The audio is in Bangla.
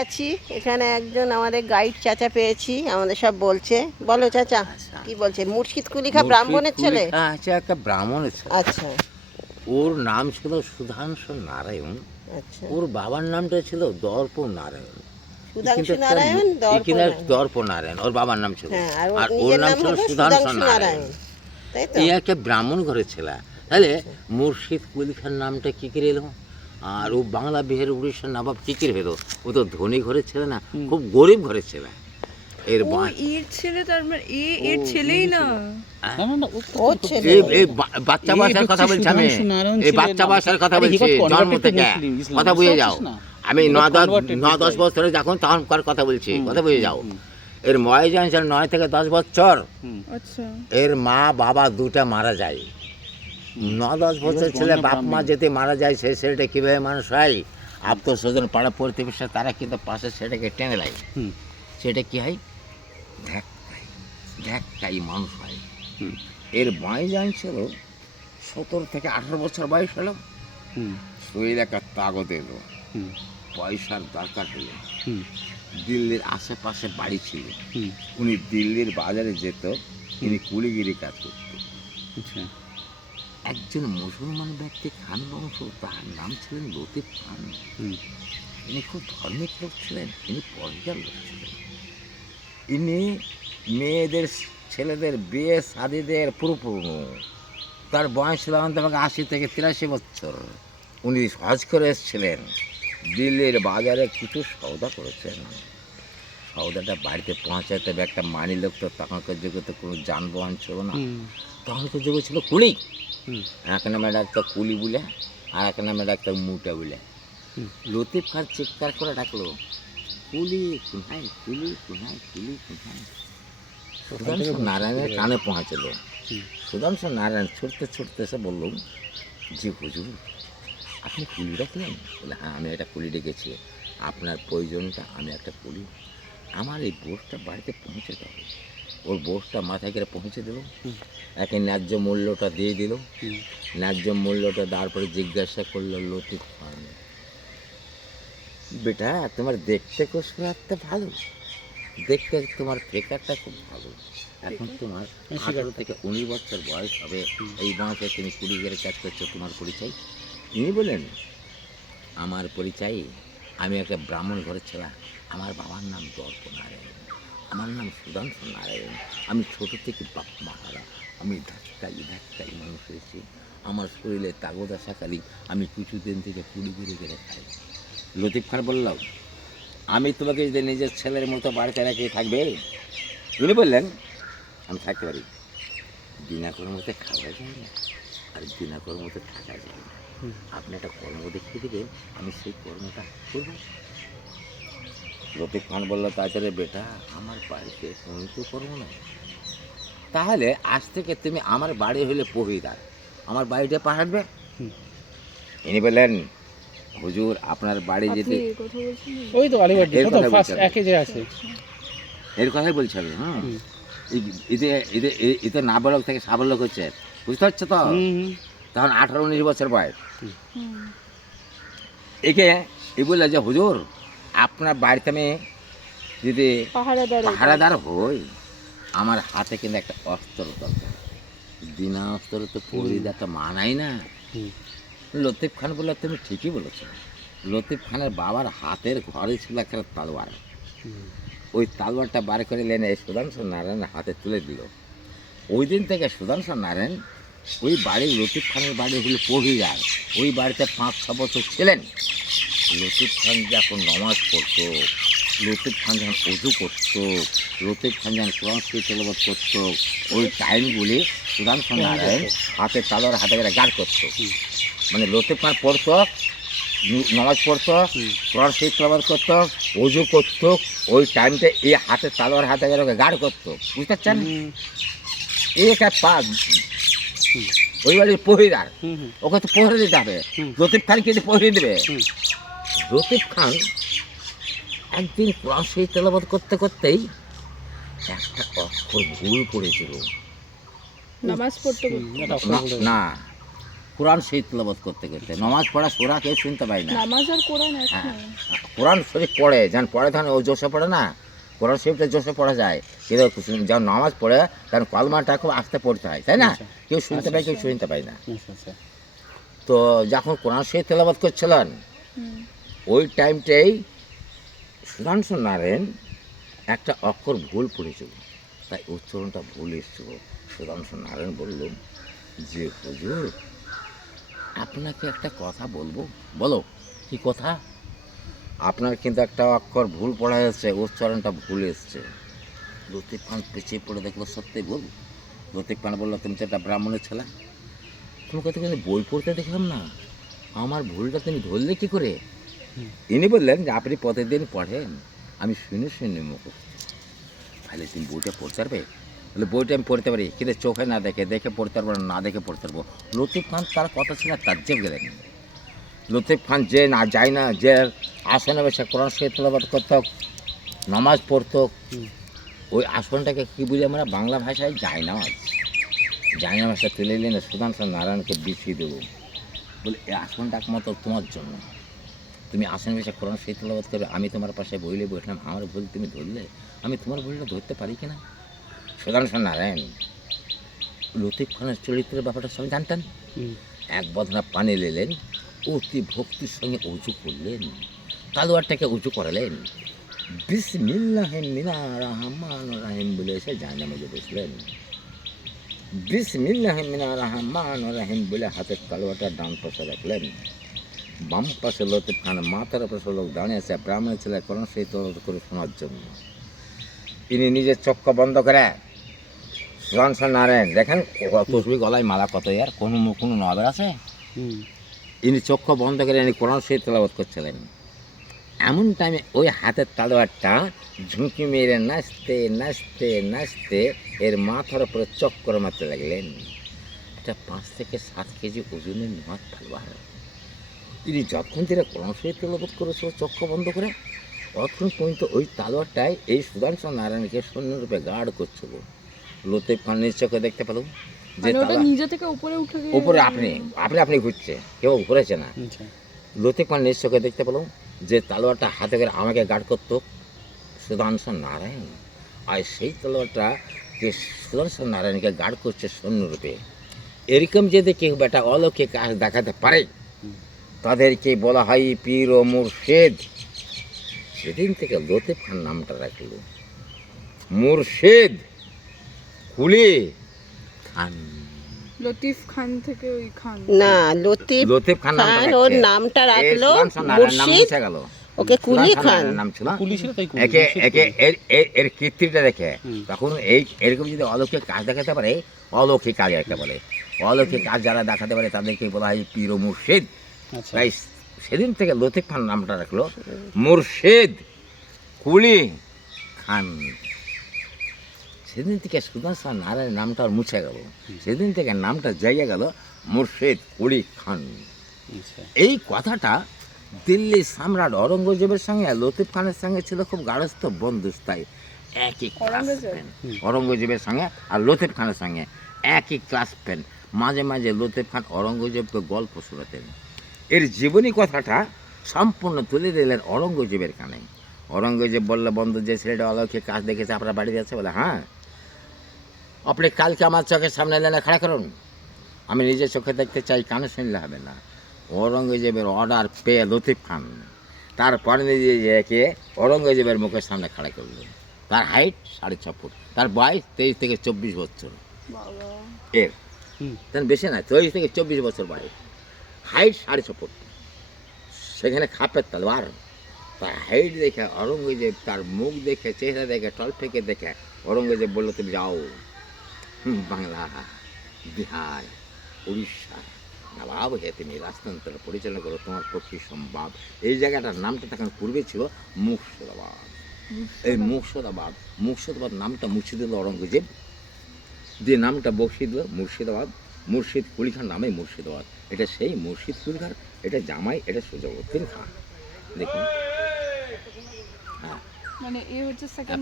আছি এখানে একজন আমাদের গাইড চাচা পেয়েছি, আমাদের সব বলছে। বলো চাচা, কি বলছে? মুর্শিদ কুলি খা ব্রাহ্মণের ছেলে? আচ্ছা, একটা ব্রাহ্মণের ছেলে। আচ্ছা ওর নাম ছিল সুধাংশু নারায়ণ। আচ্ছা, ওর বাবার নামটা ছিল দর্প নারায়ণ। সুধাংশু নারায়ণ দর্প নারায়ণ ওর বাবার নাম ছিল। হ্যাঁ, আর ওর নিজের নাম ছিল হলো সুধাংশু নারায়ণ। তাই তো? এই একটা ব্রাহ্মণ ঘরের ছেলে। তাহলে মুর্শিদ কুলি খান নামটা কী করে এলো? আর ও বাংলা বিহার উড়িষ্যার নবাব কী করে হলো? ও তো ধনী ঘরের ছেলে না, খুব গরিব ঘরের ছেলে। এর এর ছেলে, তার মানে এর ছেলেই না। এই বাচ্চা বয়সের কথা বলছি আমি, এই বাচ্চা বয়সের কথা বলছি, জন্ম থেকে। কথা বুঝে যাও, আমি 9-10 বছরে যখন তখনকার কথা বলছি, কথা বুঝে যাও। এর বয়স ছিল 9 থেকে 10 বছর। আচ্ছা, এর মা বাবা দুটা মারা যায়। 9-10 বছর ছেলে বাপ মা যেতে মারা যায়, সেই ছেলেটা কীভাবে মানুষ হয়? আত্মীয় স্বজন পাড়া প্রতিবেশী তারা কিন্তু পাশে সেটাকে টেনে নেয়। সেটা কি হয়? ধ্যাক্কাই মানুষ হয়। এর বয়স ছিল 17 থেকে 18 বছর বয়স হলো। শরীর একটা তাগত এলো, পয়সার দরকার হলো। দিল্লির আশেপাশে বাড়ি ছিল, উনি দিল্লির বাজারে যেত, তিনি কুলিগিরি কাজ করত। একজন মুসলমান ব্যক্তি খান বংশ, তার নাম ছিলেন লতিফ খান। ইনি খুব ধর্মিক লোক ছিলেন, ইনি পরিবার লোক ছিলেন। ইনি মেয়েদের ছেলেদের বিয়ে শাদীদের পুরোপুরো, তার বয়স ছিল আমাদের 80 থেকে 83 বছর। উনি হজ করে এসেছিলেন, দিল্লির বাজারে কিছু সওদা করেছেন। সওদাটা বাড়িতে পৌঁছাতে হবে, একটা মানি লোক তো তখনকার যুগে তো কোনো যানবাহন ছিল না, তখনকার যুগে ছিল কুলি। এক নামের একটা কুলি বলে, আর এক নামের একটা মুটা বলে। লতিফ খান চিৎকার করে ডাকলো, কুলি কোথায়, কুলি কোথায়, কুলি কোথায়। সুধাংশু নারায়ণের কানে পৌঁছালো। সুধাংশু নারায়ণ ছুটতে ছুটতে এসে বলল, যে হুজুর, আপনি কুলি ডাকলেন? বলে, হ্যাঁ, আমি একটা কুলি ডেকেছি। আপনার প্রয়োজনটা, আমি একটা কুলি, আমার এই বোর্ডটা বাড়িতে পৌঁছাতে হবে। ওর বোর্ডটা মাথায় করে পৌঁছে দিল, একে ন্যায্য মূল্যটা দিয়ে দিল। ন্যায্য মূল্যটা দেওয়ার পরে জিজ্ঞাসা করলো, লতিফ খান, বেটা, তোমার দেখতে কোসরাতে ভালো, দেখতে তোমার ফেকারটা খুব ভালো। এখন তোমার 18 থেকে 19 বছর বয়স হবে, এই বয়সে তুমি কুলিগের কাজ করছো, তোমার পরিচয়? তিনি বলেন, আমার পরিচয়, আমি একটা ব্রাহ্মণ ঘরের ছেলে, আমার বাবার নাম দর্প নারায়ণ, আমার নাম সুধাংশু নারায়ণ। আমি ছোটো থেকে বাপ মা হারা, আমি ধাক্কাই মানুষ হয়েছি। আমার শরীরে তাগদা সাকালি, আমি কিছুদিন থেকে কুলিগিরি করে খাই। লতিফ খান বলল, আমি তোমাকে যদি নিজের ছেলের মতো বাড়িতে রেখে থাকবে? উনি বললেন, আমি থাকতে পারি, বিনা কর্মতে খাওয়া যায় না, আর বিনা কর্মতে থাকা যায় না। আপনি একটা কর্ম দেখিয়ে দেবেন, আমি সেই কর্মটা করব। লতিফ খান বলল, তাছাড়া বেটা, আমার বাড়িতে কোনো তো কর্ম নয়, তাহলে আজ থেকে তুমি আমার বাড়ি হলে পহিদার, আমার বাড়িটা পাঠাবে। ইনি বললেন, হুজুর, আপনার বাড়ি যেতে, ওই তো এর কথাই বলছি আমি। এতে নাবালক থেকে সাবালক হচ্ছে, বুঝতে পারছো তো? তখন 18-19 বছর বয়স। একে এ বললো যে, হুজুর, আপনার বাড়িতে আমি যদি পাহারাদার হই, আমার হাতে কিন্তু একটা অস্ত্র দরকার, বিনা অস্ত্র তো পরিদাটা মানাই না। লতিফ খান বললো, তুমি ঠিকই বলেছো। লতিফ খানের বাবার হাতের ঘরে ছিল একটা তলোয়ার, ওই তালোয়ারটা বার করে এনে সুধাংশু নারায়ণের হাতে তুলে দিল। ওই দিন থেকে সুধাংশু নারায়ণ ওই বাড়ি, লতিফ খানের বাড়ি হলো পহিদার, ওই বাড়িতে 5-6 বছর ছিলেন। লতিফ খান যখন নমাজ পড়তো, লতিফ খান যখন উজু করতো, লতিফ খান যখন কোরআন শরীফ তেলাওয়াত করতো, ওই টাইমগুলি সুধাংশু নারায়ণ হাতে তালোয়ার হাতে করে গার্ড করতো। মানে লতিফ খান পড়তো, নামাজ পড়তো, কোরআন শরীফ তেলাওয়াত করতো, উজু করতো, ওই টাইমটা এই হাতে তালোয়ার হাতে করে গার্ড করতো, বুঝতে পারছেন? এই একটা পাঁচ, ওই বাড়ির পহিদার, ওকে তো পহরে দিতে হবে। লতিফ খান কিন্তু পহরে দেবে। লতিফ খান একদিন কোরআন শরীফ তেলাওয়াত করতে করতেই একটা অক্ষর ভুল করেছিল। নামাজ পড়তে না, কোরআন শরীফ তেলাওয়াত করতে করতে, নামাজ পড়া সূরা কেউ শুনতে পায় না। নামাজ আর কোরআন এক হ্যাঁ, নয়। কোরআন শরীফ পড়ে যখন পড়ে তখন ও জোশে পড়ে না, কোরআন শরীফটা জোশে পড়া যায়, কিন্তু যখন নামাজ পড়ে তখন কলমাটা খুব আস্তে পড়তে হয়, তাই না? কেউ শুনতে পায়, কেউ শুনতে পায় না। তো যখন কোরআন শরীফ তেলাওয়াত করছিলেন হুম। ওই টাইমটাই সুধাংশু নারায়ণ একটা অক্ষর ভুল পড়েছিল, তাই উচ্চারণটা ভুল এসেছিল। সুধাংশু নারায়ণ বললেন যে হুজুর আপনাকে একটা কথা বলবো। বলো, কি কথা? আপনার কিন্তু একটা অক্ষর ভুল পড়া হয়েছে, উচ্চারণটা ভুল এসছে। লতিফ খান পিছিয়ে পড়ে দেখলো সত্যি ভুল। লতিফ খান বললো তুমি তো একটা ব্রাহ্মণের ছেলে, তোমাকে তো কিন্তু বই পড়তে দেখলাম না, আমার ভুলটা তুমি ধরলে কী করে? ইনি বললেন যে আপনি প্রতিদিন পড়েন, আমি শুনে শুনে মুখস্থ। তাহলে তুমি বইটা পড়তে পারবে? বলে বইটা আমি পড়তে পারি, কিন্তু চোখে না দেখে, দেখে পড়তে পারবো না, না দেখে পড়তে পারবো। লতিফ খান তার কথা ছিল তাজ্জব গেলেন। লতিফ খান যে না যায় না, যে আসনে বসে কোরআন শরীফ তেলাওয়াত করতো, নামাজ পড়তো, ওই আসনটাকে কী বলি আমরা বাংলা ভাষায় জায়নামাজ, জায়নামাজটা তুলে নিয়ে সুধাংশু নারায়ণকে বিছিয়ে দেবো। বলে এই আসনটা একমাত্র তোমার জন্য, তুমি আসনে বসে কোরআন শরীফ তেলাওয়াত করবে, আমি তোমার পাশে বইলে বসলাম, আমার ভুল তুমি ধরলে, আমি তোমার ভুলটা ধরতে পারি কিনা? সুধাংশু নারায়ণ লতিফ খানের চরিত্রের ব্যাপারটা সবাই জানতেন। এক বদনা পানি নিলেন, অতি ভক্তির সঙ্গে উঁচু করলেন, তালোয়ারটাকে উঁচু করালেন, বিসমিল্লাহির রহমানির রহিম বলে এসে জায়নামাজে বসলেন। বিসমিল্লাহির রহমানির রহিম বলে হাতের তালোয়ারটা ডান পাশে রাখলেন, বাম পাশে লতিফ খান মাথার পাশে লোক দাঁড়িয়ে আছে ব্রাহ্মণের ছেলে কোরআন শরীফ তেলাওয়াত করে শোনার জন্য। তিনি নিজের চক্ষু বন্ধ করে সুধাংশু নারায়ণ দেখেন তসবি গলায় মালা কত, আর কোনো কোনো নবের আছে? ইনি চক্ষু বন্ধ করে ইনি কোরআন শরীফ তেলাওয়াত করছিলেন। এমন টাইমে ওই হাতের তালোয়ারটা ঝুঁকি মেরে নাচতে নাচতে নাচতে এর মাথার উপরে চক্কর মারতে লাগলেন। এটা 5 থেকে 7 কেজি ওজনের নেওয়ার তালোয়ার। তিনি যতক্ষণ থেকে কোরআন শরীফ তেলাওয়াত করেছিল চক্ষু বন্ধ করে, ততক্ষণ পর্যন্ত ওই তালোয়ারটাই এই সুধাংশু নারায়ণকে সৈন্যরূপে গার্ড করছিল। লতিফ খান নিজ চোখে দেখতে পেল যে মানে ওটা নিজে থেকে উপরে উঠে গিয়ে উপরে আপনি আপনি আপনি ঘুরছে, কেউ ঘুরেছে না। লতিফ খান নিজ চোখে দেখতে পেল যে তালোয়ারটা হাতে করে আমাকে গার্ড করতো সুধাংশু নারায়ণ, আর সেই তালোয়ারটাকে সুধাংশু নারায়ণকে গার্ড করছে সৈন্যরূপে। এরকম যদি কেউ বেটা অলৌকিক কাজ দেখাতে পারে তাদেরকে বলা হয় পীর ও মুর্শিদ। সেদিন থেকে লতিফ খান নামটা রাখল মুর্শিদ কুলি খান। লতিফ খান থেকে ওই খান না, লতিফ খান খান ওর নামটা রাখলো মুর্শিদ, গেল ওকে কুলি খান নাম ছিল। একে একে এর কীর্তিটা দেখে তখন এরকম যদি অলৌকিক কাজ দেখাতে পারে, অলৌকিক কাজ একটা বলে, অলৌকিক কাজ যারা দেখাতে পারে তাদেরকে বলা হয় পীর ও মুর্শিদ। তাই সেদিন থেকে লতিফ খান নামটা রাখলো মুর্শিদ কুলি খান। সেদিন থেকে সুধাংশু নারায়ণ নামটা আর মুছে গেল, সেদিন থেকে নামটা জায়গা গেল মুর্শিদ কুলি খান। এই কথাটা দিল্লি সম্রাট অরঙ্গজেবের সঙ্গে লতিফ খানের সঙ্গে ছিল খুব গাঢ়স্থ বন্ধুস্থায়ী, একই ক্লাস ফ্রেন্ড। অরঙ্গজেবের সঙ্গে আর লতিফ খানের সঙ্গে একই ক্লাস ফ্রেন্ড। মাঝে মাঝে লতিফ খান অরঙ্গজেবকে গল্প শোনাতেন। এর জীবনী কথাটা সম্পূর্ণ তুলে দিলেন অরঙ্গজেবের কানে। অরঙ্গজেব বলল, বন্ধু যে ছেলেটা অলৌকিক কাজ দেখেছে আপনার বাড়িতে আছে? বলে হ্যাঁ। আপনি কালকে আমার চোখের সামনে এনে খাড়া করুন, আমি নিজের চোখে দেখতে চাই, কানে শুনলে হবে না। অরঙ্গজেবের অর্ডার পেয়ে লতিফ খান তারপরে নিজেকে অরঙ্গজেবের মুখের সামনে খাড়া করলেন। তার হাইট 6.5 ফুট, তার বয়স 23 থেকে 24 বছর। এর তেন বেশি না, 23 থেকে 24 বছর বয়স, হাইট 6.5 ফুট, সেখানে খাপের তলোয়ার। তার হাইট দেখে অরঙ্গজেব, তার মুখ দেখে, চেহারা দেখে, টল থেকে দেখে অরঙ্গজেব বলল তুমি যাও বাংলা, বিহার, উড়িষ্যা নবাব হয়ে তুমি রাজতন্ত্র পরিচালনা করো, তোমার পক্ষে সম্ভব। এই জায়গাটার নামটা তখন পূর্বে ছিল মুর্শিদাবাদ। এই মুর্শিদাবাদ নামটা মুছে দিল অরঙ্গজেব, যে নামটা বসিয়ে দিল মুর্শিদাবাদ। মুর্শিদ কুলি খান নামে মুর্শিদাবাদ। এটা সেই মুর্শিদ কুলি খান, এটা জামাই, এটা সুজাউদ্দিন খান। দেখুন, হ্যাঁ, মানে এ হচ্ছে সেকেন্ড